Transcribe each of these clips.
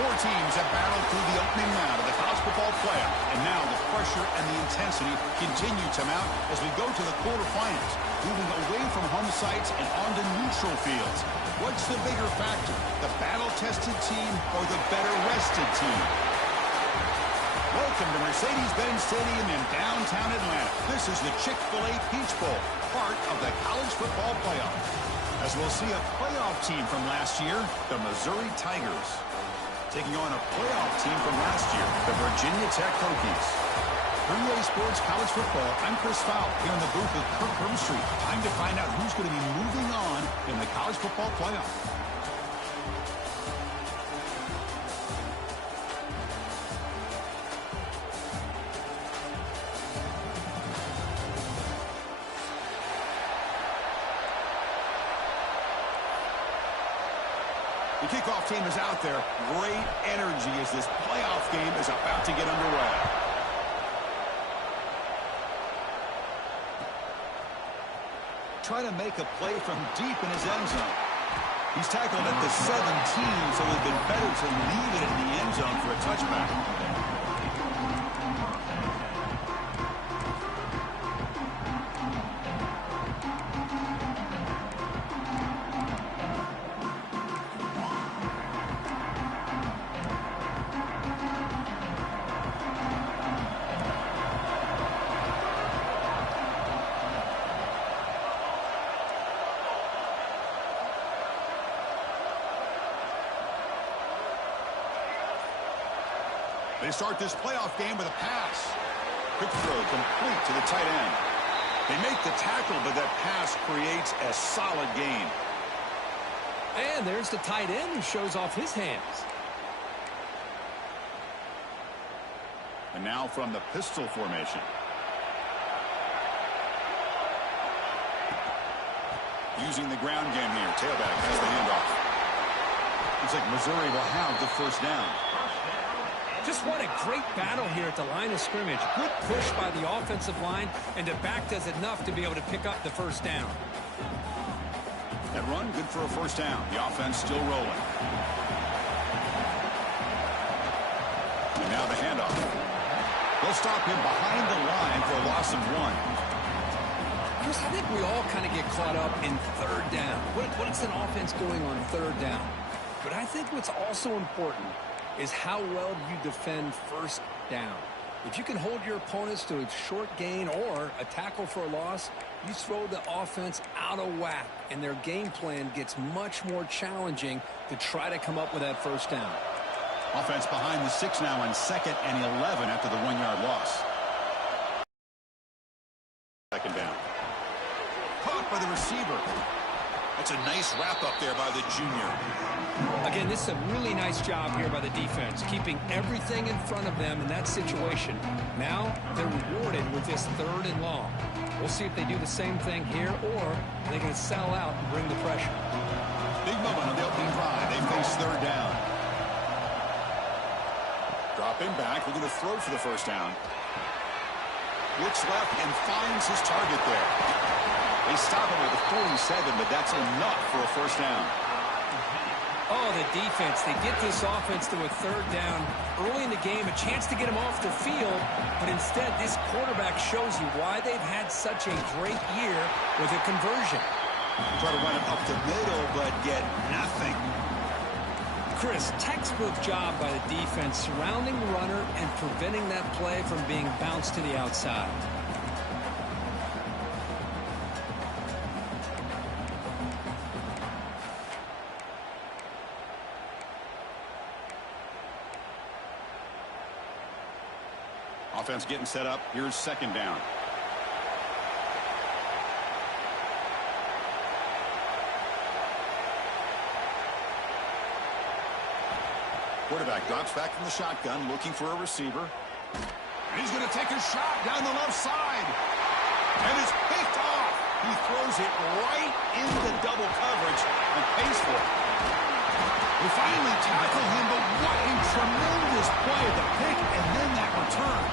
Four teams have battled through the opening round of the college football playoff, and now the pressure and the intensity continue to mount as we go to the quarterfinals, moving away from home sites and onto neutral fields. What's the bigger factor, the battle-tested team or the better-rested team? Welcome to Mercedes-Benz Stadium in downtown Atlanta. This is the Chick-fil-A Peach Bowl, part of the college football playoff. As we'll see a playoff team from last year, the Missouri Tigers, taking on a playoff team from last year, the Virginia Tech Hokies. For EA Sports College Football, I'm Chris Fowle here in the booth with Kirk Hermstreet. Time to find out who's going to be moving on in the college football playoff. The kickoff team is out there. Great energy as this playoff game is about to get underway. Trying to make a play from deep in his end zone. He's tackled at the 17, so it would have been better to leave it in the end zone for a touchback. They start this playoff game with a pass. Quick throw complete to the tight end. They make the tackle, but that pass creates a solid gain. And there's the tight end who shows off his hands. And now from the pistol formation. Using the ground game here. Tailback has the handoff. Looks like Missouri will have the first down. Just what a great battle here at the line of scrimmage. Good push by the offensive line, and the back does enough to be able to pick up the first down. That run, good for a first down. The offense still rolling. And now the handoff. They'll stop him behind the line for a loss of 1. Chris, I think we all kind of get caught up in third down. What is an offense doing on third down? But I think what's also important is how well you defend first down. If you can hold your opponents to a short gain or a tackle for a loss, you throw the offense out of whack, and their game plan gets much more challenging to try to come up with that first down. Offense behind the 6 now on 2nd and 11 after the 1-yard loss. Second down. Caught by the receiver. That's a nice wrap up there by the junior. Again, this is a really nice job here by the defense, keeping everything in front of them in that situation. Now they're rewarded with this 3rd and long. We'll see if they do the same thing here, or are they going to sell out and bring the pressure. Big moment on the opening drive. They face 3rd down. Dropping back, looking to throw for the first down. Looks left and finds his target there. They stop him at the 47, but that's enough for a first down. Oh, the defense. They get this offense to a 3rd down early in the game, a chance to get him off the field, but instead this quarterback shows you why they've had such a great year with a conversion. Try to run it up the middle, but get nothing. Chris, textbook job by the defense surrounding the runner and preventing that play from being bounced to the outside. Offense getting set up. Here's 2nd down. Quarterback drops back from the shotgun, looking for a receiver. And he's going to take a shot down the left side. And it's picked off. He throws it right into double coverage and pays for it. They finally tackle him, but what a tremendous play, the pick and then that return.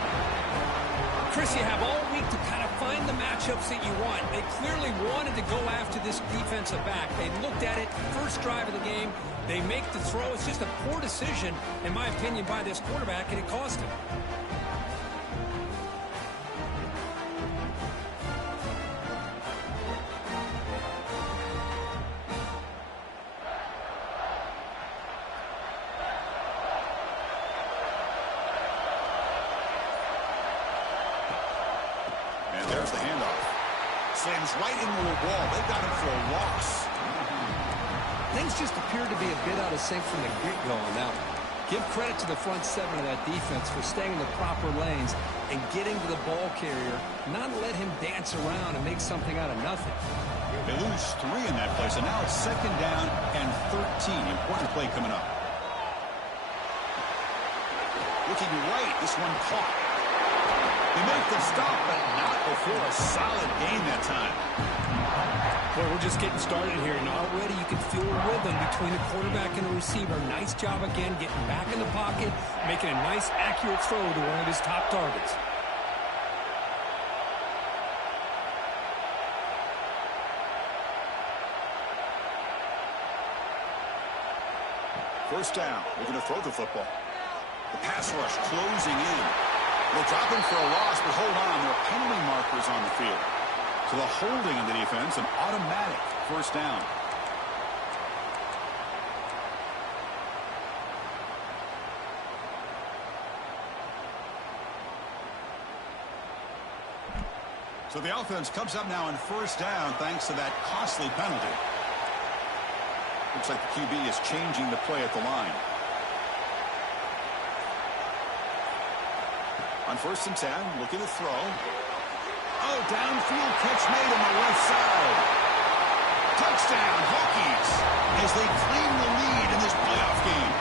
Chris, you have all week to kind of find the matchups that you want. They clearly wanted to go after this defensive back. They looked at it, first drive of the game. They make the throw. It's just a poor decision, in my opinion, by this quarterback, and it cost him. There's the handoff. Slams right into the wall. They got him for a loss. Things just appeared to be a bit out of sync from the get-go on that one. Give credit to the front seven of that defense for staying in the proper lanes and getting to the ball carrier, not let him dance around and make something out of nothing. They lose 3 in that play, so now it's 2nd down and 13. Important play coming up. Looking right, this one caught. They make the stop, but not before a solid gain that time. Boy, we're just getting started here, and already you can feel a rhythm between the quarterback and the receiver. Nice job again getting back in the pocket, making a nice, accurate throw to one of his top targets. First down. They're going to throw the football. The pass rush closing in. They'll drop him for a loss, but hold on. There are penalty markers on the field. So the holding of the defense, an automatic first down. So the offense comes up now in first down thanks to that costly penalty. Looks like the QB is changing the play at the line. On 1st and 10, looking to throw. Oh, downfield catch made on the left side. Touchdown, Hokies, as they claim the lead in this playoff game.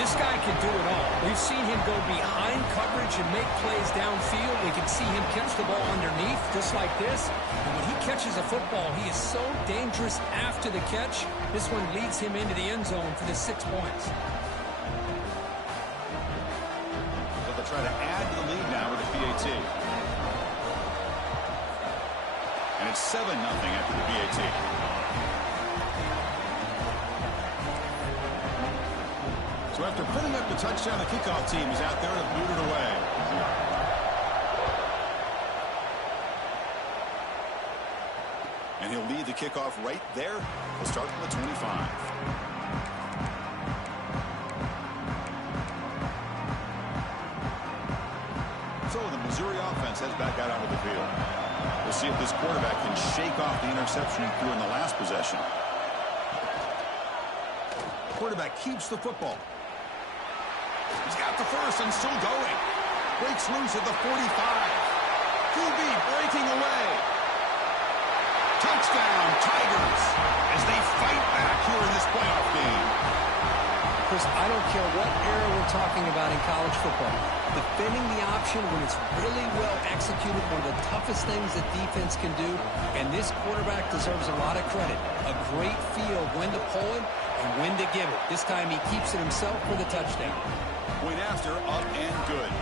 This guy can do it all. We've seen him go behind coverage and make plays downfield. We can see him catch the ball underneath, just like this. And when he catches a football, he is so dangerous after the catch. This one leads him into the end zone for the 6 points. Try to add to the lead now with the PAT. And it's 7-0 after the PAT. So after putting up the touchdown, the kickoff team is out there to boot it away. And he'll lead the kickoff right there. He'll start from the 25. So the Missouri offense heads back out onto the field. We'll see if this quarterback can shake off the interception he threw in the last possession. Quarterback keeps the football. He's got the first and still going. Breaks loose at the 45. QB breaking away. Touchdown, Tigers, as they fight back here in this playoff game. Chris, I don't care what era we're talking about in college football. Defending the option when it's really well executed, one of the toughest things that defense can do, and this quarterback deserves a lot of credit. A great feel when to pull it and when to give it. This time he keeps it himself for the touchdown. Point after, up and good.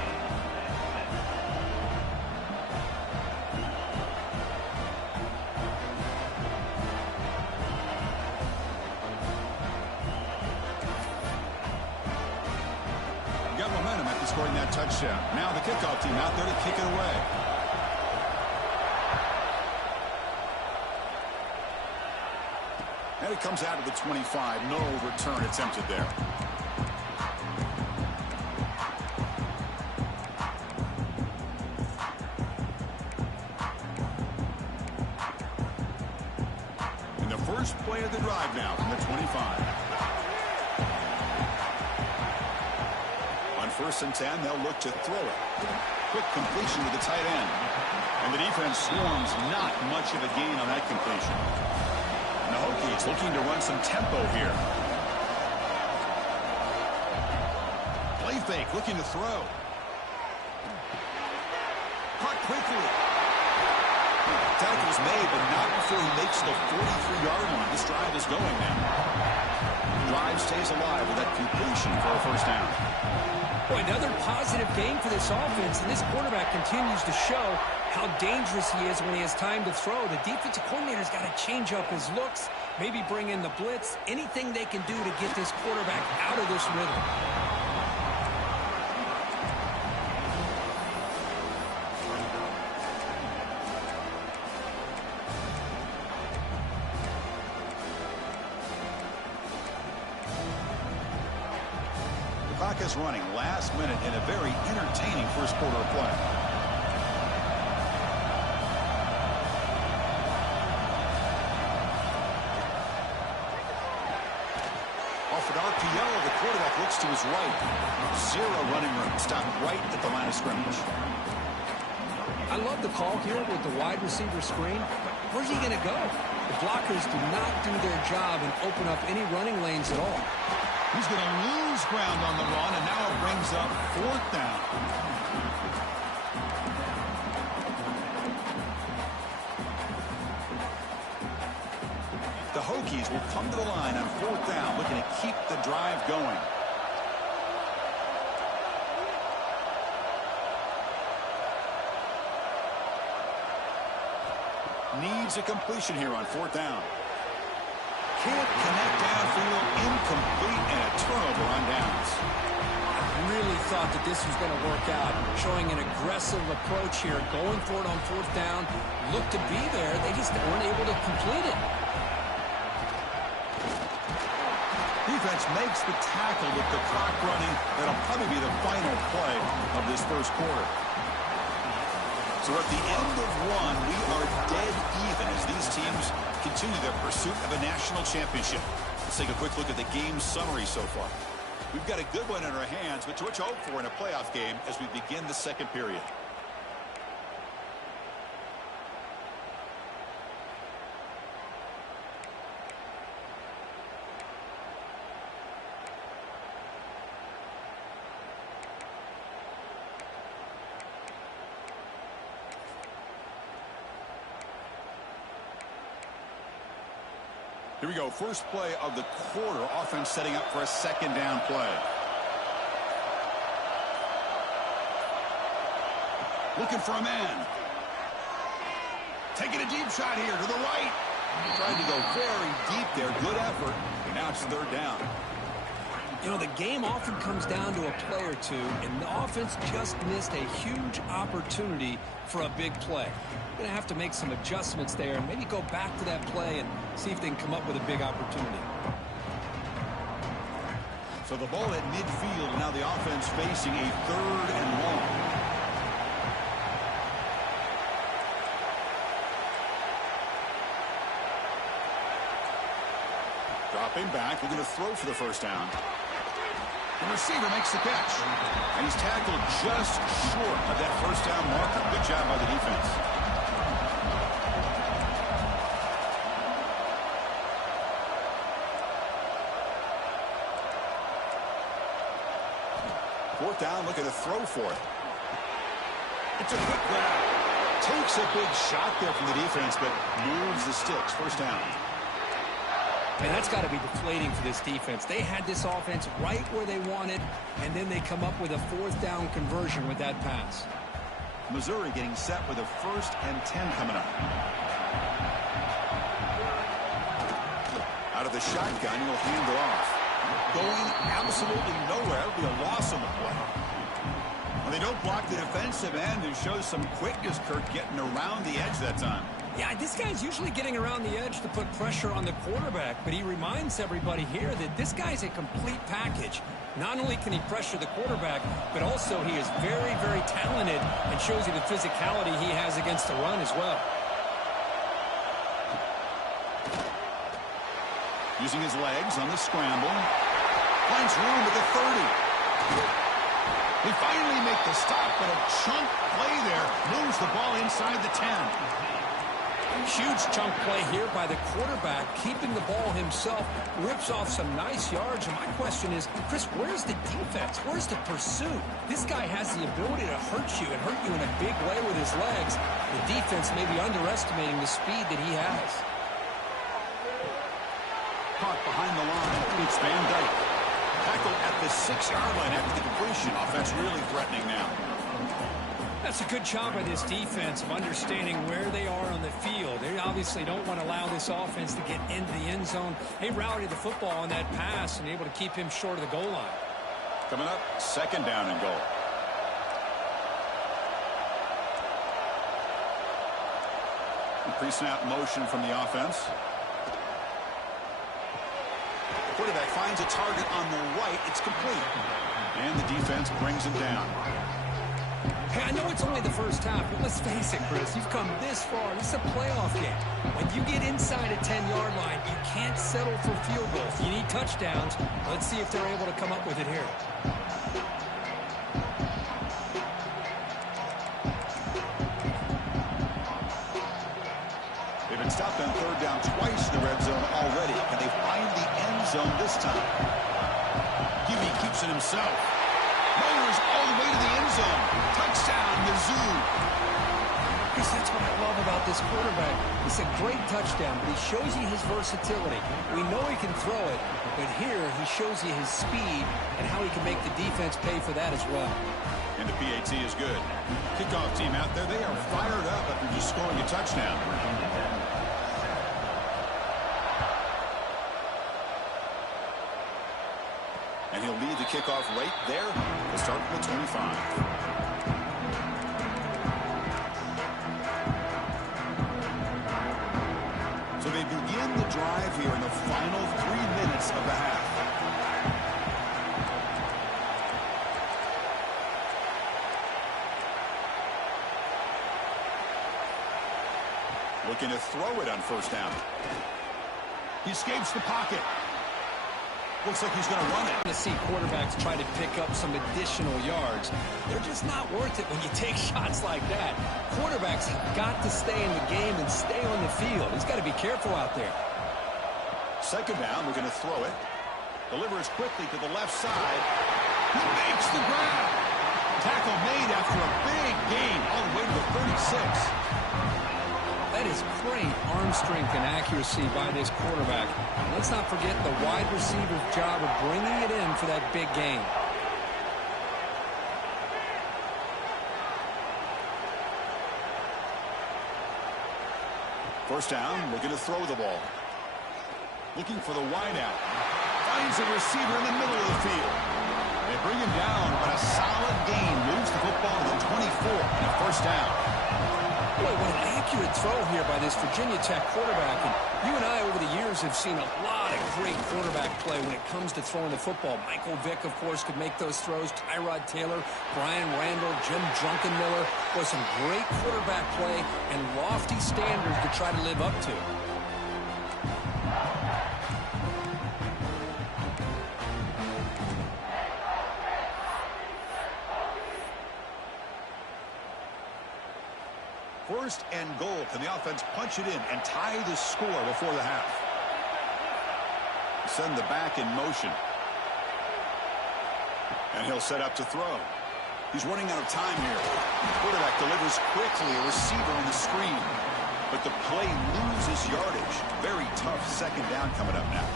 Scoring that touchdown. Now the kickoff team out there to kick it away. And it comes out of the 25. No return attempted there. And the first play of the drive now from the 25. 1st and 10, they'll look to throw it. Quick completion to the tight end. And the defense swarms, not much of a gain on that completion. And the Hokies looking to run some tempo here. Play fake, looking to throw. Caught quickly. Tackle's made, but not before he makes the 43-yard line. This drive is going now. Drive stays alive with that completion for a first down. Boy, another positive game for this offense, and this quarterback continues to show how dangerous he is when he has time to throw. The defensive coordinator's got to change up his looks, maybe bring in the blitz, anything they can do to get this quarterback out of this rhythm. Clock is running last minute in a very entertaining first quarter of play. Off an RPO, the quarterback looks to his right. Zero running room. Stopped right at the line of scrimmage. I love the call here with the wide receiver screen, but where's he going to go? The blockers do not do their job and open up any running lanes at all. He's going to lose ground on the run, and now it brings up fourth down. The Hokies will come to the line on fourth down, looking to keep the drive going. Needs a completion here on fourth down. Can't connect downfield, incomplete, and a turnover on downs. I really thought that this was going to work out, showing an aggressive approach here, going for it on fourth down. Looked to be there, they just weren't able to complete it. Defense makes the tackle with the clock running. That'll probably be the final play of this first quarter. So at the end of one, we are dead even as these teams continue their pursuit of a national championship. Let's take a quick look at the game summary so far. We've got a good one in our hands, but to what you hope for in a playoff game as we begin the second period. Here we go. First play of the quarter. Offense setting up for a second down play. Looking for a man. Taking a deep shot here to the right. Tried to go very deep there. Good effort. Now it's third down. You know, the game often comes down to a play or two, and the offense just missed a huge opportunity for a big play. Going to have to make some adjustments there and maybe go back to that play and see if they can come up with a big opportunity. So the ball at midfield, and now the offense facing a third and long. Dropping back, looking to throw for the first down. The receiver makes the catch. And he's tackled just short of that first down marker. Good job by the defense. Fourth down, looking to throw for it. It's a quick grab. Takes a big shot there from the defense, but moves the sticks. First down. Man, that's got to be deflating for this defense. They had this offense right where they wanted, and then they come up with a fourth down conversion with that pass. Missouri getting set with a 1st and 10 coming up. Out of the shotgun, he'll hand it off. Going absolutely nowhere. It'll be a loss on the play. Well, they don't block the defensive end and show some quickness, Kurt, getting around the edge that time. Yeah, this guy's usually getting around the edge to put pressure on the quarterback, but he reminds everybody here that this guy's a complete package. Not only can he pressure the quarterback, but also he is very, very talented and shows you the physicality he has against the run as well. Using his legs on the scramble. Finds room at the 30. They finally make the stop, but a chunk play there moves the ball inside the 10. Huge chunk play here by the quarterback, keeping the ball himself, rips off some nice yards. And my question is, Chris, where's the defense? Where's the pursuit? This guy has the ability to hurt you and hurt you in a big way with his legs. The defense may be underestimating the speed that he has. Caught behind the line. It's Van Dyke. Tackle at the 6-yard line after the completion. Offense really threatening now. That's a good job by this defense of understanding where they are on the field. They obviously don't want to allow this offense to get into the end zone. They routed the football on that pass and able to keep him short of the goal line. Coming up, 2nd down and goal. Pre-snap motion from the offense. Quarterback finds a target on the right. It's complete. And the defense brings him down. Hey, I know it's only the first half, but let's face it, Chris. You've come this far. This is a playoff game. When you get inside a 10-yard line, you can't settle for field goals. You need touchdowns. Let's see if they're able to come up with it here. They've been stopped on 3rd down twice in the red zone already. Can they find the end zone this time? Gibby keeps it himself. Motors all the way to the end zone. Touchdown, Mizzou. Chris, that's what I love about this quarterback. It's a great touchdown, but he shows you his versatility. We know he can throw it, but here he shows you his speed and how he can make the defense pay for that as well. And the PAT is good. Kickoff team out there, they are fired up after just scoring a touchdown. And he'll lead the kickoff right there. We'll start with the 25. So they begin the drive here in the final 3 minutes of the half. Looking to throw it on 1st down. He escapes the pocket. Looks like he's going to run it. To see quarterbacks try to pick up some additional yards. They're just not worth it when you take shots like that. Quarterbacks have got to stay in the game and stay on the field. He's got to be careful out there. 2nd down, we're going to throw it. Delivers quickly to the left side. He makes the grab. Tackle made after a big gain all the way to the 36. That is great arm strength and accuracy by this quarterback. Let's not forget the wide receiver's job of bringing it in for that big gain. First down, looking to throw the ball. Looking for the wideout. Finds a receiver in the middle of the field. They bring him down, but a solid gain moves the football to the 24 and a 1st down. Boy, what an accurate throw here by this Virginia Tech quarterback. And you and I, over the years, have seen a lot of great quarterback play when it comes to throwing the football. Michael Vick, of course, could make those throws. Tyrod Taylor, Brian Randall, Jim Druckenmiller. Boy, some great quarterback play and lofty standards to try to live up to. First and goal. Can the offense punch it in and tie the score before the half? Send the back in motion. And he'll set up to throw. He's running out of time here. Quarterback delivers quickly. A receiver on the screen. But the play loses yardage. Very tough 2nd down coming up now.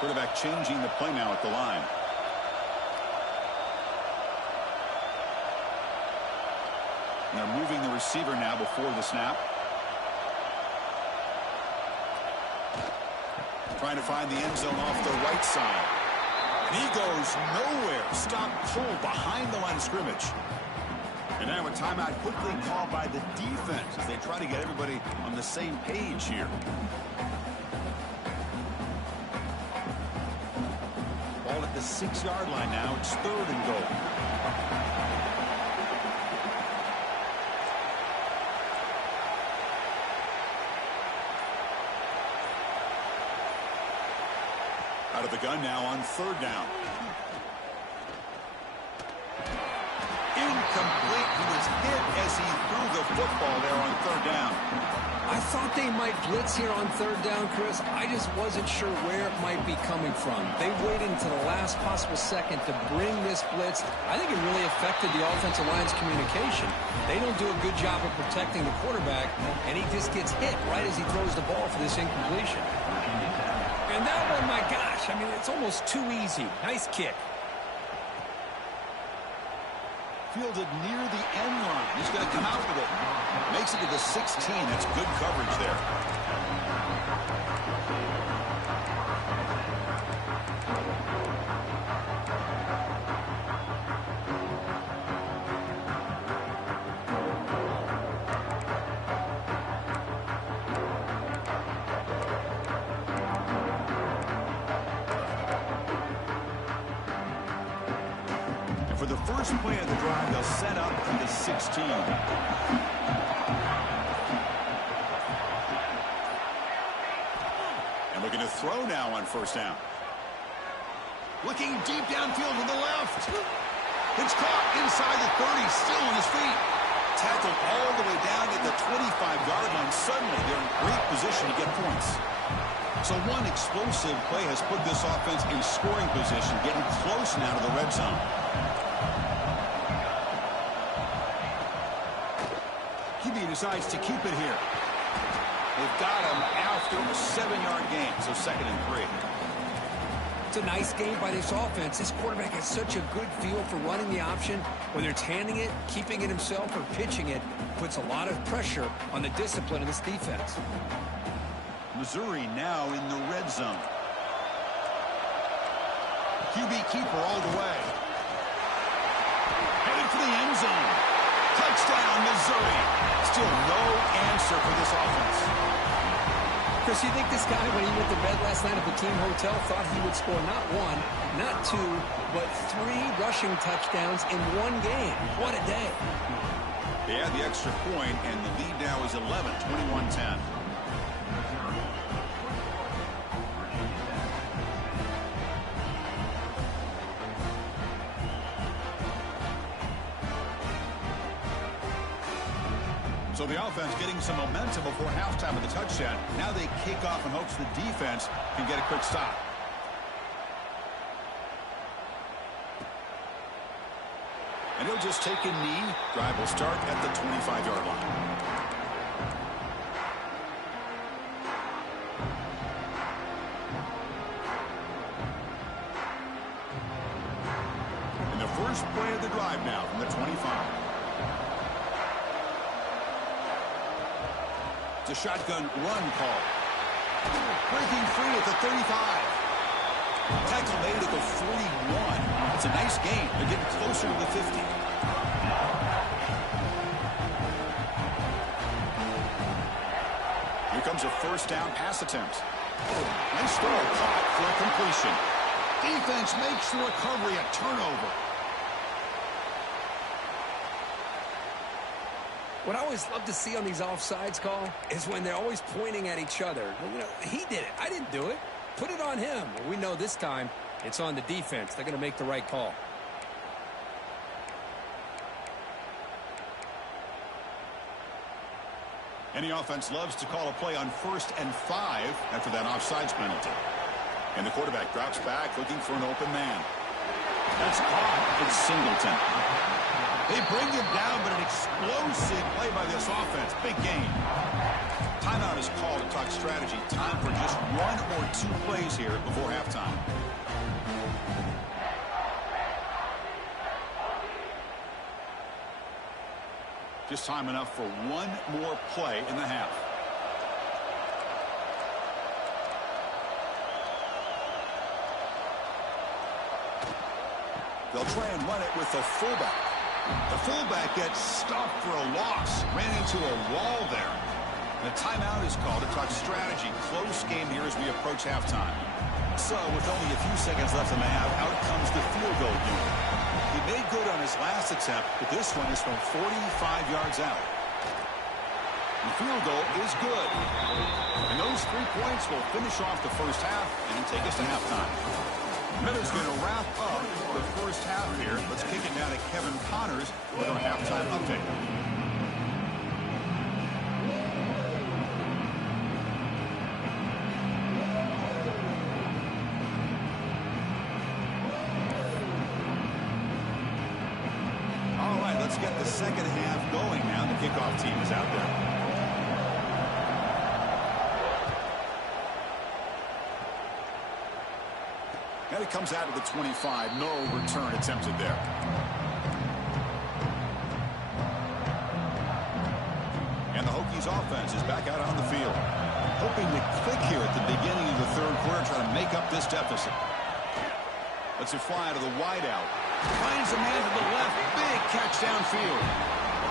Quarterback changing the play now at the line. And they're moving the receiver now before the snap. Trying to find the end zone off the right side. And he goes nowhere. Stop pulled behind the line of scrimmage. And now a timeout quickly called by the defense as they try to get everybody on the same page here. Ball at the 6-yard line now. It's 3rd and goal. Out of the gun now on 3rd down. incomplete. He was hit as he threw the football there on third down. I thought they might blitz here on third down, Chris. I just wasn't sure where it might be coming from. They waited until the last possible second to bring this blitz. I think it really affected the offensive line's communication. They don't do a good job of protecting the quarterback, and he just gets hit right as he throws the ball for this incompletion. And that one, my gosh, I mean, it's almost too easy. Nice kick. Fielded near the end line. He's going to come out with it. Makes it to the 16. That's good coverage there. For the first play of the drive, they'll set up to the 16. And looking to throw now on first down. Looking deep downfield to the left. It's caught inside the 30, still on his feet. Tackled all the way down at the 25-yard line. Suddenly, they're in great position to get points. So one explosive play has put this offense in scoring position, getting close now to the red zone. QB decides to keep it here. They've got him after a 7-yard gain, so 2nd and 3. It's a nice game by this offense. This quarterback has such a good feel for running the option. Whether it's handing it, keeping it himself, or pitching it, puts a lot of pressure on the discipline of this defense. Missouri now in the red zone. QB keeper all the way. Headed for the end zone. Touchdown, Missouri. Still no answer for this offense. Chris, you think this guy, when he went to bed last night at the team hotel, thought he would score not 1, not 2, but 3 rushing touchdowns in one game? What a day. They had the extra point, and the lead now is 11, 21-10. So the offense getting some momentum before halftime of the touchdown. Now they kick off in hopes the defense can get a quick stop. And he'll just take a knee. Drive will start at the 25-yard line. And the first play of the drive now from the 25. A shotgun run call. Breaking free at the 35. Tackle made at the 41. It's a nice game. They're getting closer to the 50. Here comes a first down pass attempt. Nice throw caught for a completion. Defense makes the recovery a turnover. What I always love to see on these offsides call is when they're always pointing at each other. You know, he did it. I didn't do it. Put it on him. Well, we know this time it's on the defense. They're going to make the right call. Any offense loves to call a play on 1st and 5 after that offsides penalty. And the quarterback drops back looking for an open man. That's caught. It's Singleton. They bring him down, but an explosive play by this offense. Big gain. Timeout is called to talk strategy. Time for just 1 or 2 plays here before halftime. Just time enough for 1 more play in the half. They'll try and run it with the fullback. The fullback gets stopped for a loss. Ran into a wall there. The timeout is called to talk strategy. Close game here as we approach halftime. So with only a few seconds left in the half, out comes the field goal unit. He made good on his last attempt, but this one is from 45 yards out. The field goal is good. And those 3 points will finish off the first half and take us to halftime. Miller's going to wrap up the first first half here. Let's kick it down to Kevin Connors with our halftime update. All right, let's get the second half going now. The kickoff team is out there. Now he comes out of the 25. No return attempted there. And the Hokies offense is back out on the field. Hoping to click here at the beginning of the third quarter, trying to make up this deficit. Lets it fly to the wideout. Finds a man to the left. Big catch downfield.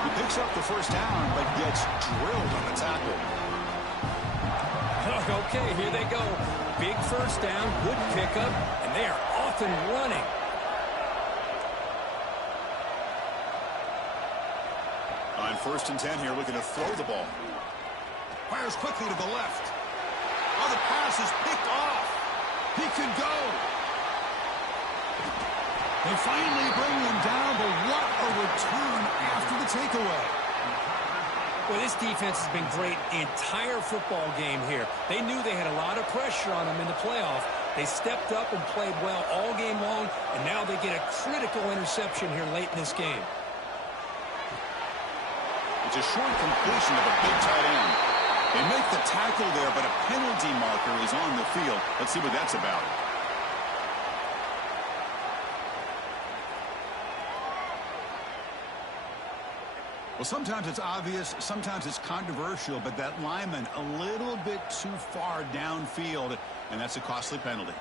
He picks up the first down, but gets drilled on the tackle. Okay, here they go. Big first down, good pickup, and they are off and running. On 1st and 10 here, looking to throw the ball. Fires quickly to the left. Oh, the pass is picked off. He could go. They finally bring him down, but what a return after the takeaway. Well, this defense has been great the entire football game here. They knew they had a lot of pressure on them in the playoff. They stepped up and played well all game long, and now they get a critical interception here late in this game. It's a short completion of a big tight end. They make the tackle there, but a penalty marker is on the field. Let's see what that's about. Well, sometimes it's obvious, sometimes it's controversial, but that lineman a little bit too far downfield, and that's a costly penalty.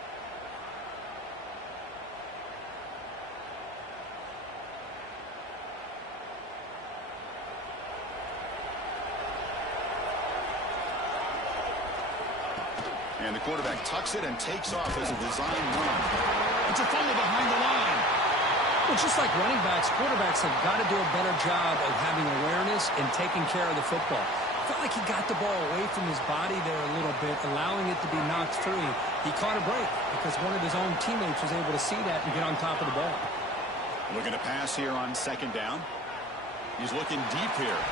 And the quarterback tucks it and takes off as a design run. It's a fumble behind the line. Well, just like running backs, quarterbacks have got to do a better job of having awareness and taking care of the football. I felt like he got the ball away from his body there a little bit, allowing it to be knocked free. He caught a break because one of his own teammates was able to see that and get on top of the ball. Looking to pass here on 2nd down. He's looking deep here.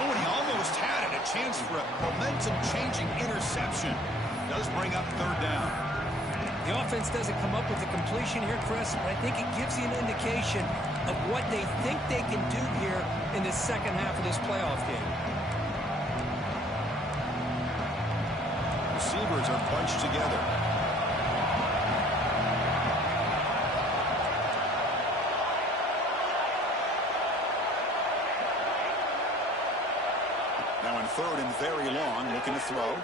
Oh, and he almost had it. A chance for a momentum-changing interception. Does bring up 3rd down. The offense doesn't come up with a completion here, Chris, but I think it gives you an indication of what they think they can do here in the second half of this playoff game. Receivers are bunched together. Now in 3rd and very long, looking to throw.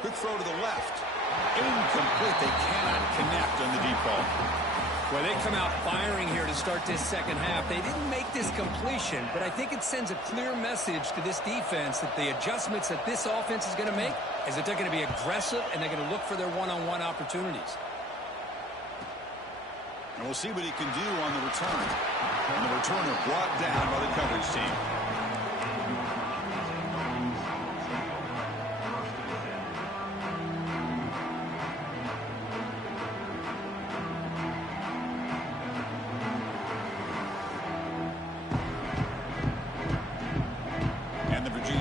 Quick throw to the left. Incomplete. They cannot connect on the deep ball. Well, they come out firing here to start this second half. They didn't make this completion, but I think it sends a clear message to this defense that the adjustments that this offense is going to make is that they're going to be aggressive and they're going to look for their one-on-one opportunities. And we'll see what he can do on the return. And the returner brought down by the coverage team.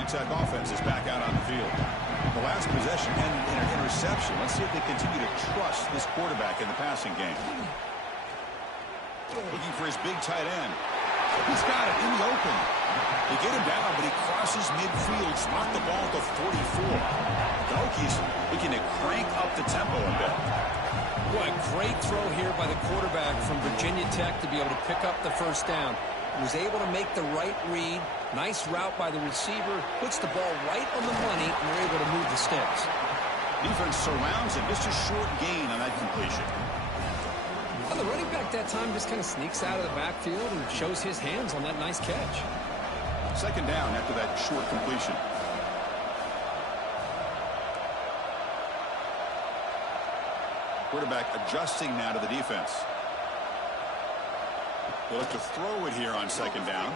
Tech offense is back out on the field. The last possession ended in an interception. Let's see if they continue to trust this quarterback in the passing game. Looking for his big tight end. He's got it in the open. They get him down, but he crosses midfield, knocked the ball at the 44. The Hokies looking to crank up the tempo a bit. What a great throw here by the quarterback from Virginia Tech to be able to pick up the first down. He was able to make the right read. Nice route by the receiver. Puts the ball right on the money, and they're able to move the sticks. Defense surrounds him. Just a short gain on that completion. Well, the running back that time just kind of sneaks out of the backfield and shows his hands on that nice catch. 2nd down after that short completion. Quarterback adjusting now to the defense. They'll look to throw it here on 2nd down.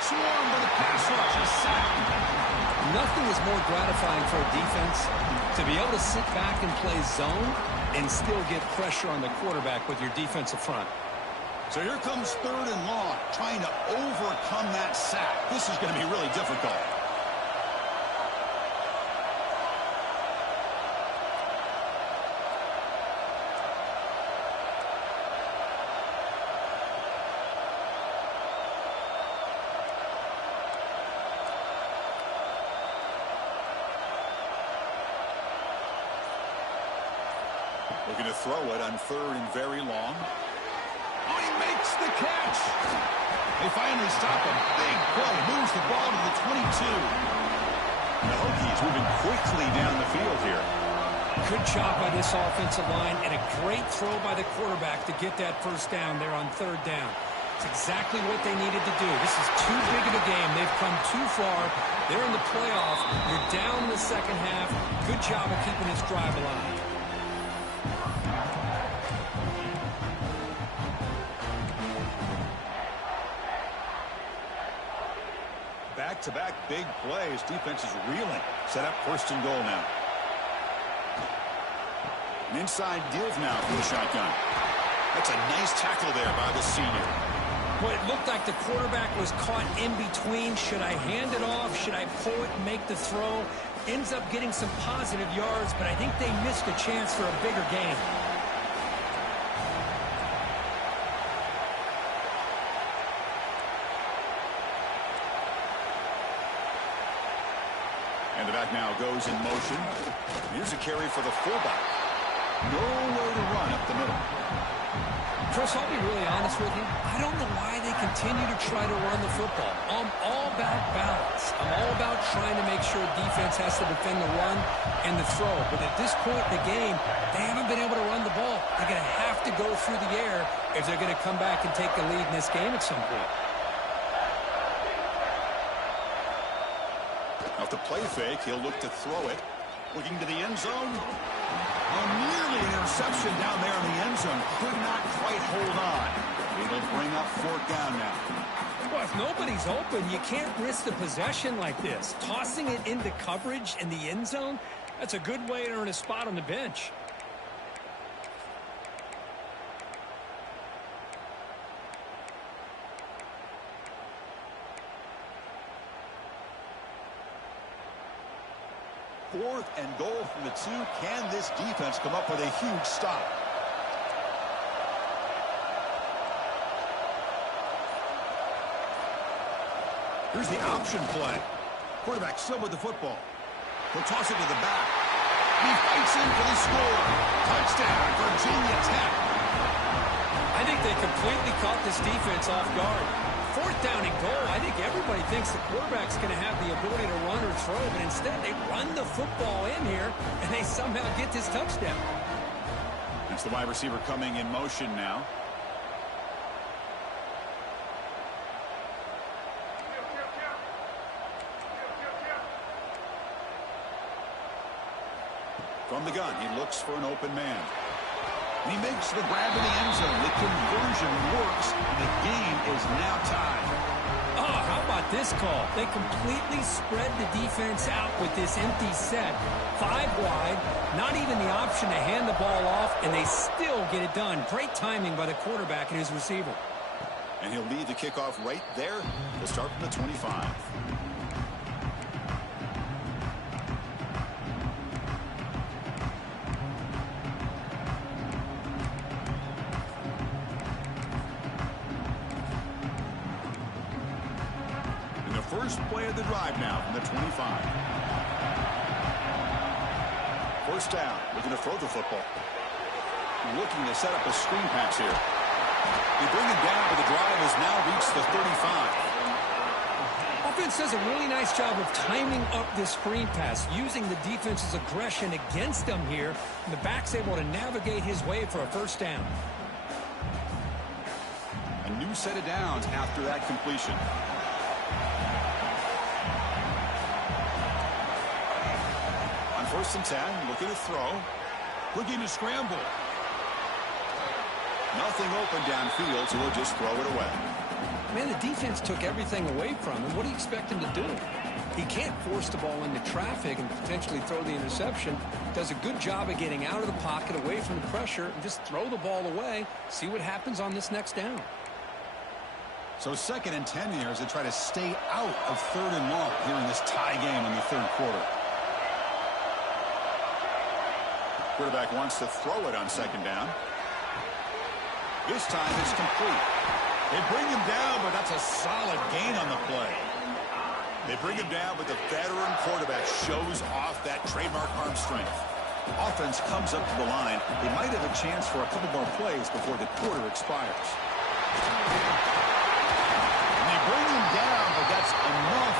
Swarmed by the pass rush. He's sacked. Nothing is more gratifying for a defense to be able to sit back and play zone and still get pressure on the quarterback with your defensive front. So here comes 3rd and long, trying to overcome that sack. This is going to be really difficult. Looking to throw it on 3rd and very long. Oh, he makes the catch. They finally stop him. Big play. Moves the ball to the 22. And the Hokies moving quickly down the field here. Good job by this offensive line and a great throw by the quarterback to get that first down there on 3rd down. It's exactly what they needed to do. This is too big of a game. They've come too far. They're in the playoff. You're down in the second half. Good job of keeping this drive alive. Back-to-back big plays. Defense is reeling. Set up 1st and goal now. An inside give now for the shotgun. That's a nice tackle there by the senior. Well, it looked like the quarterback was caught in between. Should I hand it off? Should I pull it and make the throw? Ends up getting some positive yards, but I think they missed a chance for a bigger gain. And the back now goes in motion. Here's a carry for the fullback. Nowhere to run up the middle. Chris, I'll be really honest with you. I don't know why they continue to try to run the football. I'm all about balance. I'm all about trying to make sure defense has to defend the run and the throw. But at this point in the game, they haven't been able to run the ball. They're going to have to go through the air if they're going to come back and take the lead in this game at some point. Off the play fake, he'll look to throw it. Looking to the end zone. Oh, nearly an interception down there in the end zone. Could not quite hold on. It'll bring up 4th down now. Well, if nobody's open, you can't risk the possession like this. Tossing it into coverage in the end zone, that's a good way to earn a spot on the bench. Fourth and goal from the 2. Can this defense come up with a huge stop? Here's the option play. Quarterback still with the football. He'll toss it to the back. He fights in for the score. Touchdown, Virginia Tech. I think they completely caught this defense off guard. 4th down and goal. I think everybody thinks the quarterback's going to have the ability to run or throw, but instead they run the football in here, and they somehow get this touchdown. That's the wide receiver coming in motion now. From the gun, he looks for an open man. And he makes the grab in the end zone. The conversion works, and the game is now tied. Oh, how about this call? They completely spread the defense out with this empty set. 5 wide, not even the option to hand the ball off, and they still get it done. Great timing by the quarterback and his receiver. And he'll lead the kickoff right there to start from the 25. First play of the drive now from the 25. 1st down. Looking to throw the football. Looking to set up a screen pass here. They bring it down, but the drive has now reached the 35. Offense does a really nice job of timing up this screen pass, using the defense's aggression against them here. And the back's able to navigate his way for a 1st down. A new set of downs after that completion. On 1st and 10, looking to throw. Looking to scramble. Nothing open downfield, so he'll just throw it away. Man, the defense took everything away from him. What do you expect him to do? He can't force the ball into traffic and potentially throw the interception. Does a good job of getting out of the pocket, away from the pressure, and just throw the ball away. See what happens on this next down. So 2nd and 10 here as they try to stay out of 3rd and long here in this tie game in the 3rd quarter. Quarterback wants to throw it on 2nd down. This time it's complete. They bring him down, but that's a solid gain on the play. They bring him down, but the veteran quarterback shows off that trademark arm strength. Offense comes up to the line. They might have a chance for a couple more plays before the quarter expires. And they bring him down, but that's enough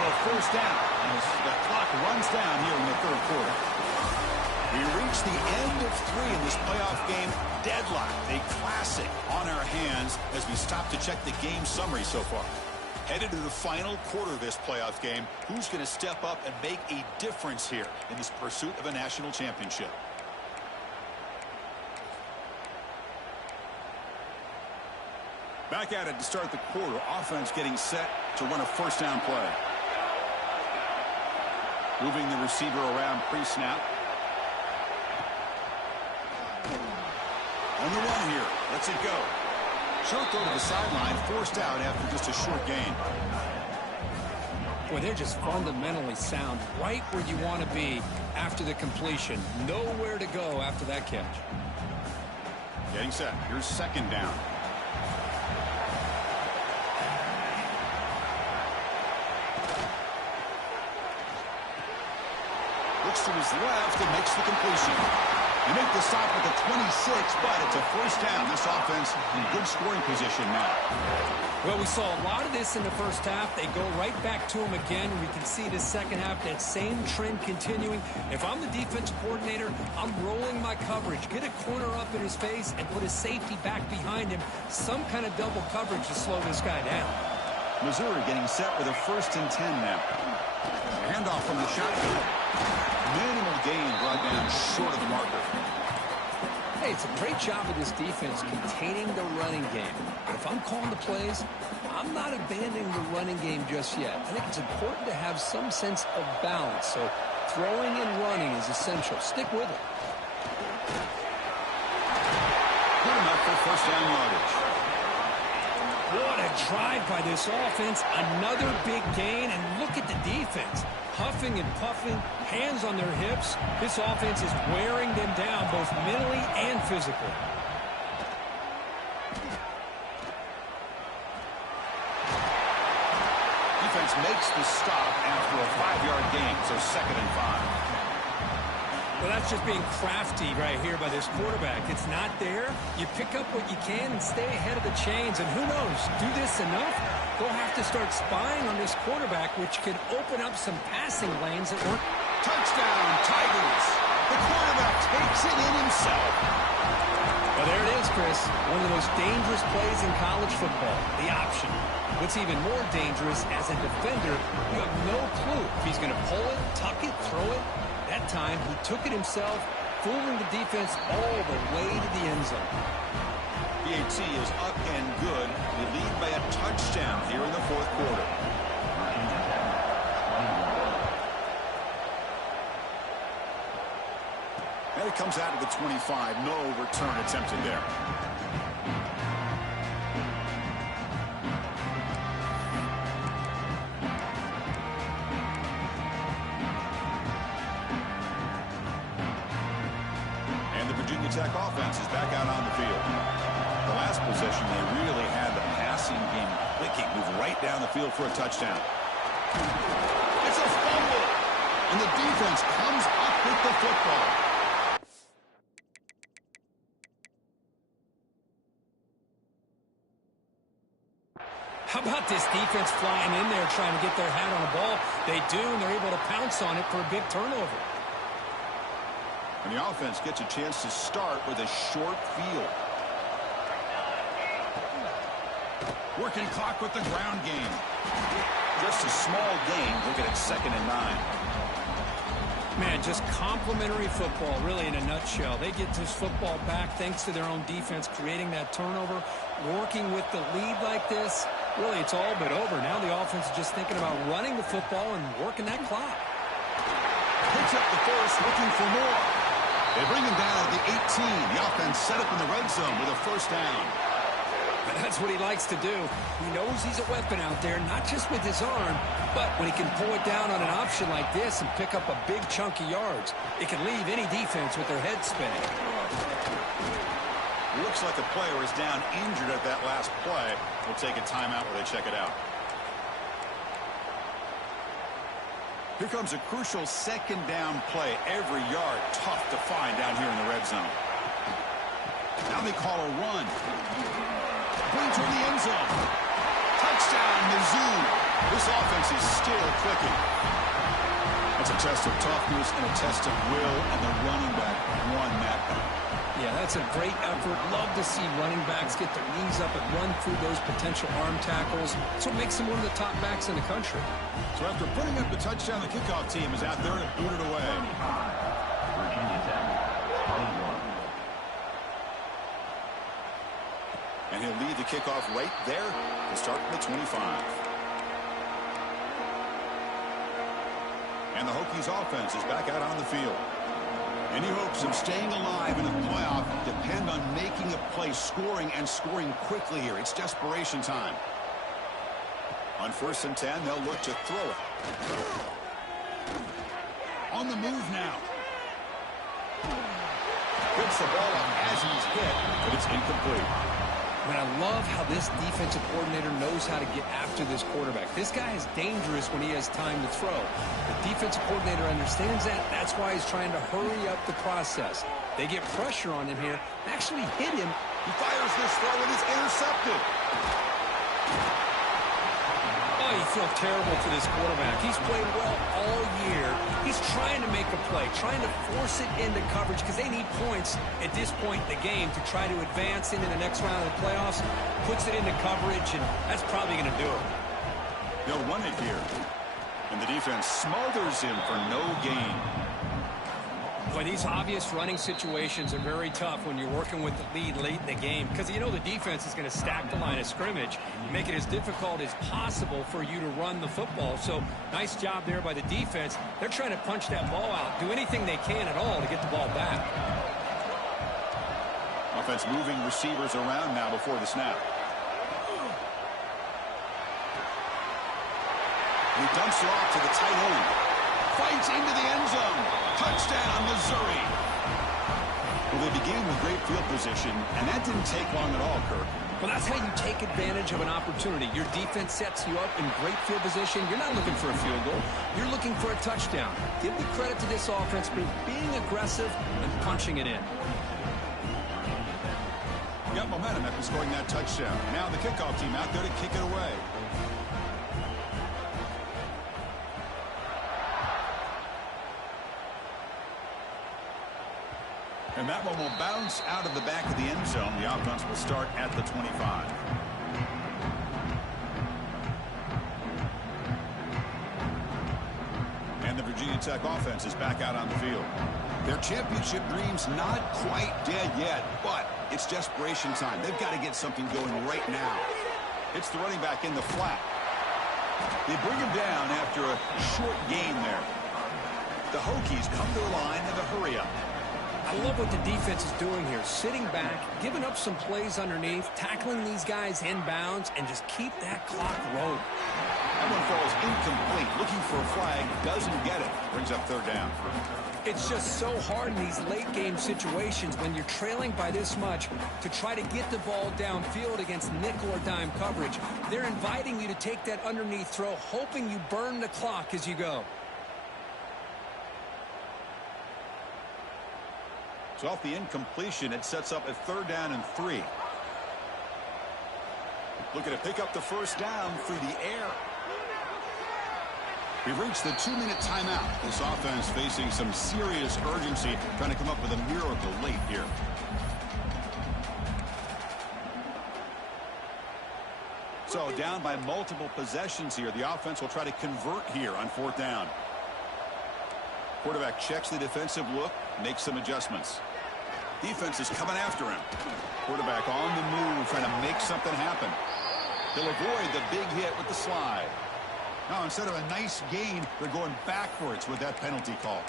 for a 1st down. As the clock runs down here in the 3rd quarter. We reach the end of 3 in this playoff game. Deadlock, a classic on our hands as we stop to check the game summary so far. Headed to the final quarter of this playoff game. Who's going to step up and make a difference here in this pursuit of a national championship? Back at it to start the quarter. Offense getting set to run a 1st down play. Moving the receiver around pre-snap. On the run here. Lets it go. Short throw to the sideline, forced out after just a short gain. Boy, they're just fundamentally sound, right where you want to be after the completion. Nowhere to go after that catch. Getting set. Here's 2nd down. Looks to his left and makes the completion. You make the stop at the 26, but it's a 1st down. This offense in good scoring position now. Well, we saw a lot of this in the 1st half. They go right back to him again. We can see the 2nd half, that same trend continuing. If I'm the defense coordinator, I'm rolling my coverage. Get a corner up in his face and put a safety back behind him. Some kind of double coverage to slow this guy down. Missouri getting set with a 1st and 10 now. Handoff from the shotgun. Minimal gain brought down short of the marker. Hey, it's a great job of this defense containing the running game. But if I'm calling the plays, I'm not abandoning the running game just yet. I think it's important to have some sense of balance. So throwing and running is essential. Stick with it. Put him up for 1st down yardage. What a drive by this offense. Another big gain, and look at the defense. Huffing and puffing, hands on their hips. This offense is wearing them down both mentally and physically. Defense makes the stop after a 5-yard gain, so 2nd and 5. Well, that's just being crafty right here by this quarterback. It's not there. You pick up what you can and stay ahead of the chains. And who knows, do this enough, they'll have to start spying on this quarterback, which could open up some passing lanes that work. Touchdown, Tigers. The quarterback takes it in himself. Well, there it is, Chris. One of the most dangerous plays in college football, the option. What's even more dangerous, as a defender, you have no clue if he's going to pull it, tuck it, throw it. That time, he took it himself, fooling the defense all the way to the end zone. BAT is up and good. We lead by a touchdown here in the 4th quarter. And it comes out of the 25. No return attempted there. Tech offense is back out on the field. The last possession, they really had the passing game clicking, move right down the field for a touchdown. It's a fumble, and the defense comes up with the football. How about this defense flying in there trying to get their hat on the ball? They do, and they're able to pounce on it for a big turnover. And the offense gets a chance to start with a short field. Working clock with the ground game. Just a small gain. Look at it, 2nd and 9. Man, just complimentary football, really, in a nutshell. They get this football back thanks to their own defense, creating that turnover, working with the lead like this. Really, it's all but over. Now the offense is just thinking about running the football and working that clock. Picks up the first, looking for more. They bring him down at the 18. The offense set up in the red zone with a first down. That's what he likes to do. He knows he's a weapon out there, not just with his arm, but when he can pull it down on an option like this and pick up a big chunk of yards, it can leave any defense with their head spinning. Looks like a player is down injured at that last play. We'll take a timeout while they check it out. Here comes a crucial second down play. Every yard tough to find down here in the red zone. Now they call a run. Bring toward the end zone. Touchdown, Mizzou. This offense is still clicking. That's a test of toughness and a test of will, and the running back won that one. Yeah, that's a great effort. Love to see running backs get their knees up and run through those potential arm tackles. That's what makes them one of the top backs in the country. So after putting up the touchdown, the kickoff team is out there to boot it away. And he'll lead the kickoff right there to start the 25. And the Hokies offense is back out on the field. Any hopes of staying alive in a playoff depend on making a play, scoring, and scoring quickly here. It's desperation time. On 1st and 10, they'll look to throw it. On the move now. Gets the ball up as he's hit, but it's incomplete. Man, I love how this defensive coordinator knows how to get after this quarterback. This guy is dangerous when he has time to throw. The defensive coordinator understands that. That's why he's trying to hurry up the process. They get pressure on him here, actually hit him. He fires this throw and it's intercepted. Oh, you feel terrible for this quarterback. He's played well all year. He's trying to make a play, trying to force it into coverage because they need points at this point in the game to try to advance into the next round of the playoffs. Puts it into coverage, and that's probably going to do it. They'll run it here. And the defense smothers him for no gain. Boy, these obvious running situations are very tough when you're working with the lead late in the game because you know the defense is going to stack the line of scrimmage, make it as difficult as possible for you to run the football. So nice job there by the defense. They're trying to punch that ball out, do anything they can at all to get the ball back. Offense moving receivers around now before the snap. He dumps it off to the tight end. Fights into the end zone. Touchdown, Missouri. Well, they began with great field position, and that didn't take long at all, Kirk. Well, that's how you take advantage of an opportunity. Your defense sets you up in great field position. You're not looking for a field goal. You're looking for a touchdown. Give the credit to this offense for being aggressive and punching it in. Got momentum after scoring that touchdown. Now the kickoff team out there to kick it away. And that one will bounce out of the back of the end zone. The offense will start at the 25. And the Virginia Tech offense is back out on the field. Their championship dreams not quite dead yet, but it's desperation time. They've got to get something going right now. It's the running back in the flat. They bring him down after a short gain there. The Hokies come to the line in the hurry-up. I love what the defense is doing here. Sitting back, giving up some plays underneath, tackling these guys inbounds, and just keep that clock rolling. That one falls incomplete. Looking for a flag, doesn't get it. Brings up 3rd down. It's just so hard in these late-game situations when you're trailing by this much to try to get the ball downfield against nickel or dime coverage. They're inviting you to take that underneath throw, hoping you burn the clock as you go. So off the incompletion, it sets up a 3rd down and 3. Looking to pick up the first down through the air. We've reached the 2-minute timeout. This offense facing some serious urgency, trying to come up with a miracle late here. So down by multiple possessions here. The offense will try to convert here on 4th down. Quarterback checks the defensive look, makes some adjustments. Defense is coming after him. Quarterback on the move, trying to make something happen. He'll avoid the big hit with the slide. Now, instead of a nice gain, they're going backwards with that penalty call.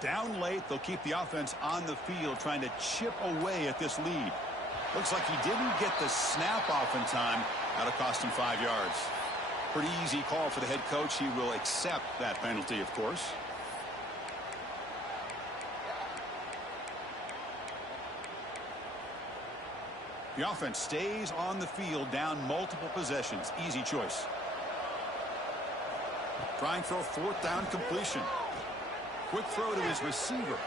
Down late, they'll keep the offense on the field trying to chip away at this lead. Looks like he didn't get the snap off in time. That'll cost him 5 yards. Pretty easy call for the head coach. He will accept that penalty, of course. The offense stays on the field down multiple possessions. Easy choice. Trying for a 4th down completion. Quick throw to his receiver.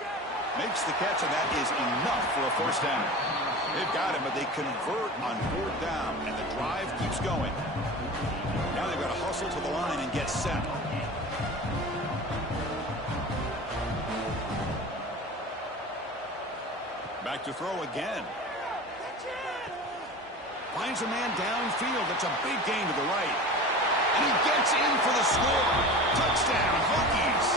Makes the catch, and that is enough for a 1st down. They've got him, but they convert on 4th down, and the drive keeps going. Now they've got to hustle to the line and get set. Back to throw again. Finds a man downfield. It's a big gain to the right. And he gets in for the score. Touchdown, Hokies.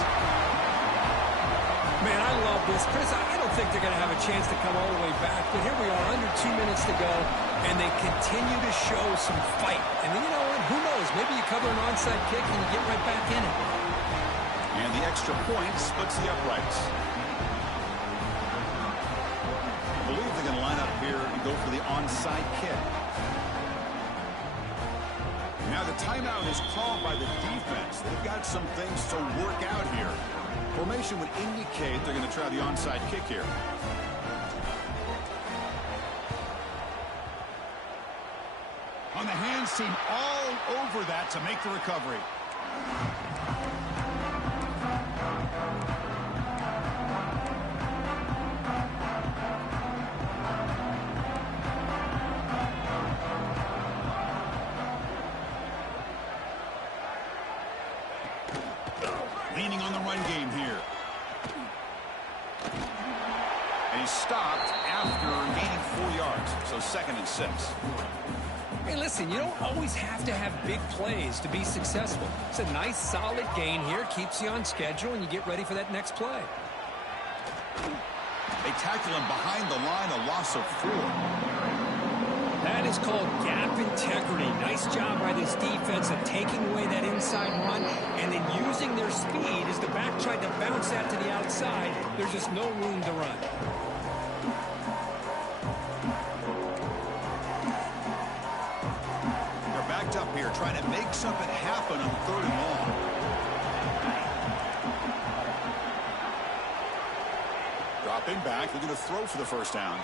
Man, I love this. Chris, I don't think they're going to have a chance to come all the way back, but here we are, under 2 minutes to go, and they continue to show some fight. And then, you know what? Who knows? Maybe you cover an onside kick and you get right back in it. And the extra point splits the uprights. I believe they're going to line up here and go for the onside kick. Now the timeout is called by the defense. They've got some things to work out here. Formation would indicate they're going to try the onside kick here. On the hands team, all over that to make the recovery. Leaning on the run game here. And he's stopped after gaining 4 yards. So 2nd and 6. Hey, listen, you don't always have to have big plays to be successful. It's a nice, solid gain here. Keeps you on schedule, and you get ready for that next play. They tackle him behind the line, a loss of 4. That is called gap integrity. Nice job by this defense of taking away that inside run and then using their speed as the back tried to bounce that to the outside. There's just no room to run. They're backed up here trying to make something happen on 3rd and long. Dropping back. They're going to throw for the 1st down.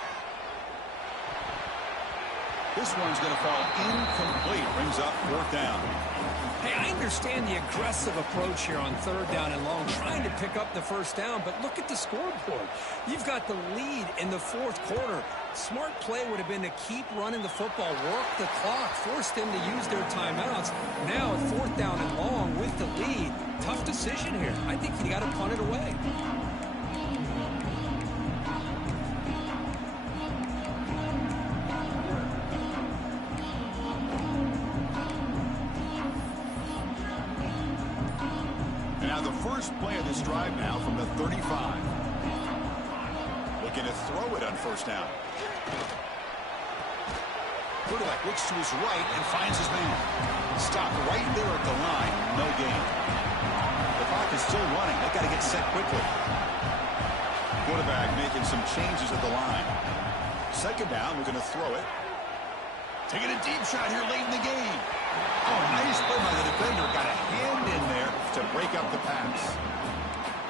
This one's going to fall incomplete. Brings up 4th down. Hey, I understand the aggressive approach here on 3rd down and long, trying to pick up the 1st down, but look at the scoreboard. You've got the lead in the 4th quarter. Smart play would have been to keep running the football, work the clock, force them to use their timeouts. Now at 4th down and long with the lead. Tough decision here. I think you got to punt it away. First play of this drive now from the 35. Looking to throw it on 1st down. Quarterback looks to his right and finds his man. Stopped right there at the line. No gain. The clock is still running. They've got to get set quickly. Quarterback making some changes at the line. 2nd down. We're going to throw it. Taking a deep shot here late in the game. Oh, nice play by the defender. Got a hand in there to break up the pass.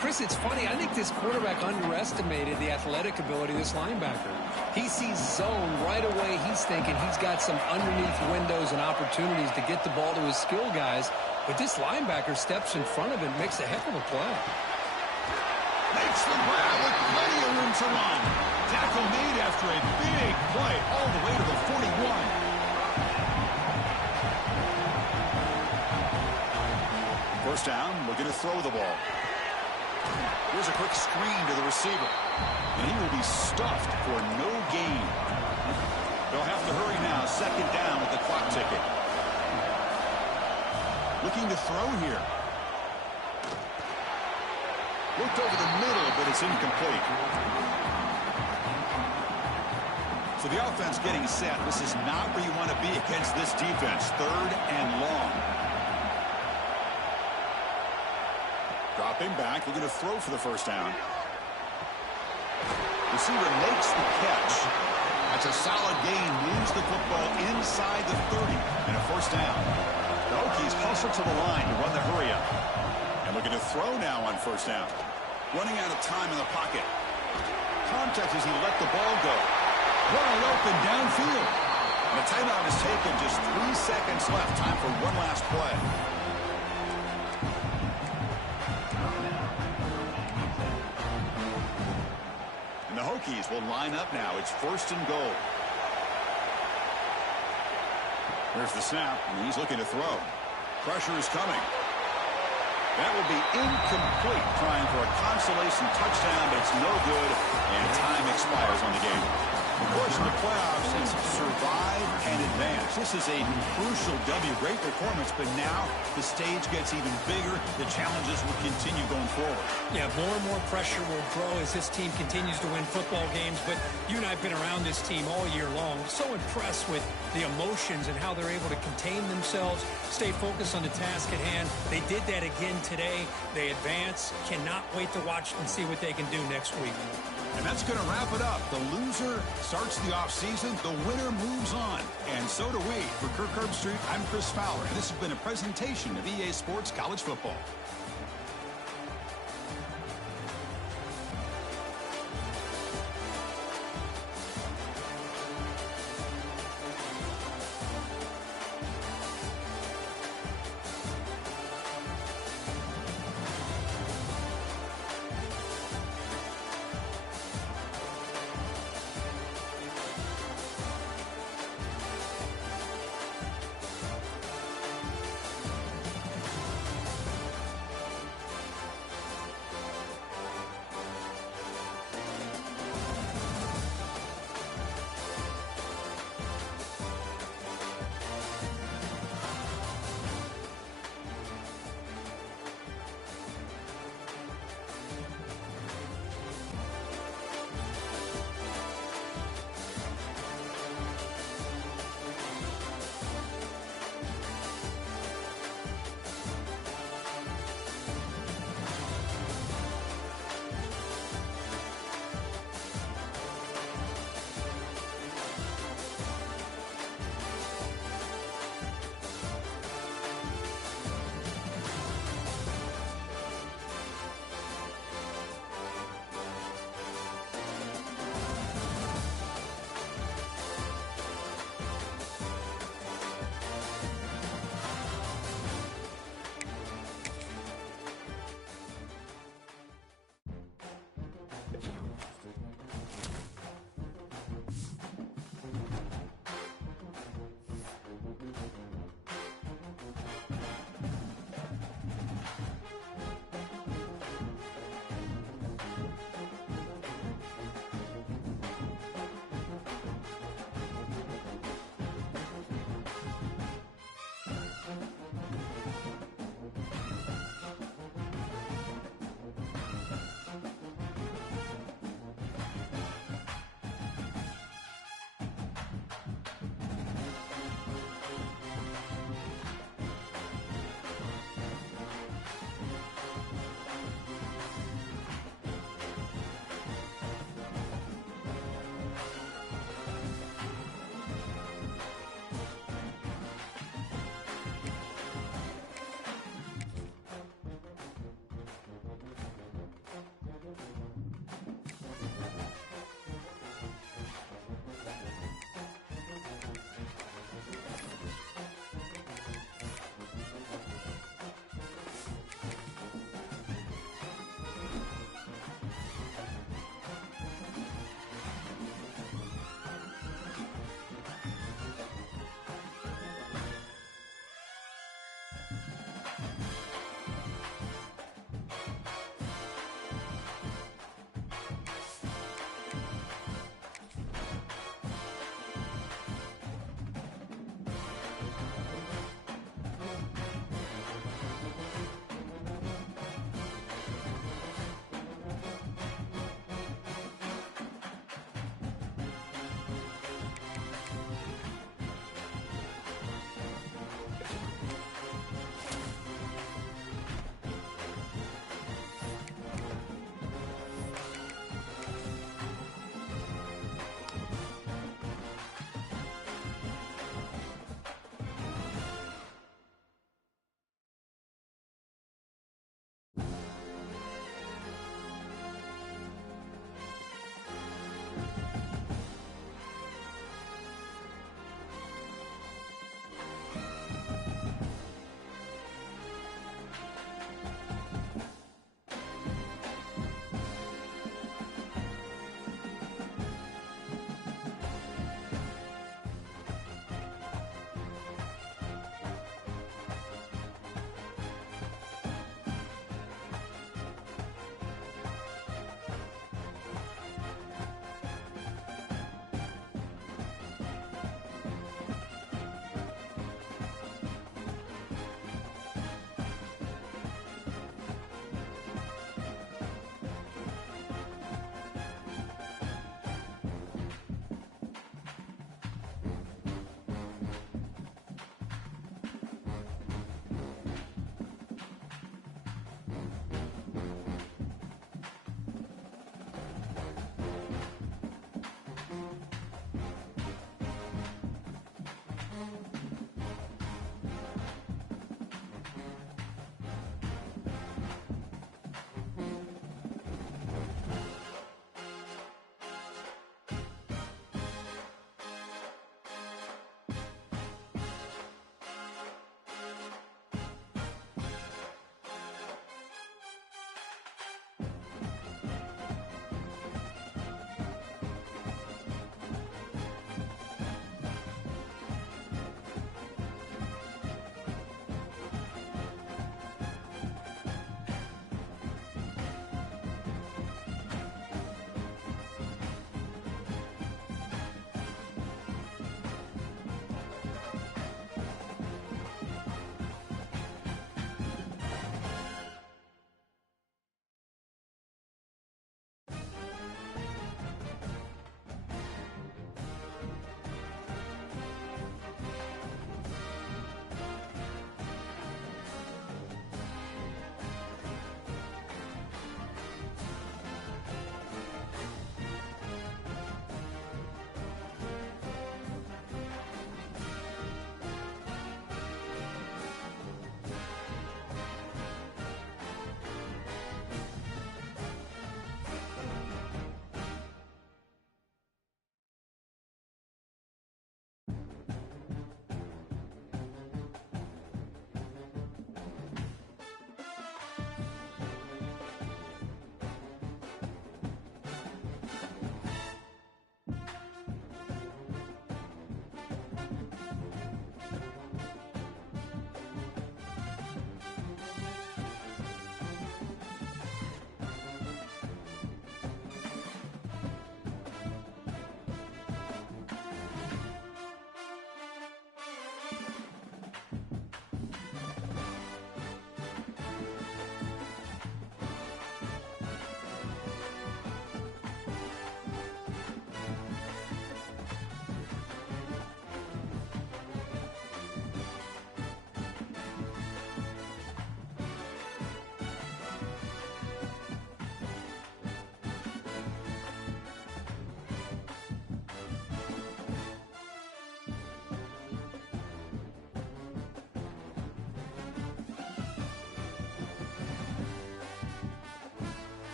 Chris, it's funny. I think this quarterback underestimated the athletic ability of this linebacker. He sees zone right away. He's thinking he's got some underneath windows and opportunities to get the ball to his skill guys. But this linebacker steps in front of him, makes a heck of a play. Makes the grab with plenty of room to run. Tackle made after a big play all the way to the 41. First down, we're going to throw the ball. Here's a quick screen to the receiver. And he will be stuffed for no gain. They'll have to hurry now. Second down with the clock ticking. Looking to throw here. Looked over the middle, but it's incomplete. So the offense getting set. This is not where you want to be against this defense. Third and long. Dropping back, looking to throw for the first down. Receiver makes the catch. That's a solid gain. Moves the football inside the 30 and a first down. The Hokies hustle to the line to run the hurry up. And looking to throw now on first down. Running out of time in the pocket. Contact as he let the ball go. Wide open downfield. And the timeout is taken. Just 3 seconds left. Time for one last play. And the Hokies will line up now. It's first and goal. Here's the snap, and he's looking to throw. Pressure is coming. That will be incomplete, trying for a consolation touchdown, but it's no good, and time expires on the game. Of course, in the playoffs, it's survive and advance. This is a crucial W. Great performance, but now the stage gets even bigger. The challenges will continue going forward. Yeah, more and more pressure will grow as this team continues to win football games, but you and I have been around this team all year long. So impressed with the emotions and how they're able to contain themselves, stay focused on the task at hand. They did that again today. They advance. Cannot wait to watch and see what they can do next week. And that's going to wrap it up. The loser starts the offseason. The winner moves on. And so do we. For Kirk Herbstreit, I'm Chris Fowler. And this has been a presentation of EA Sports College Football.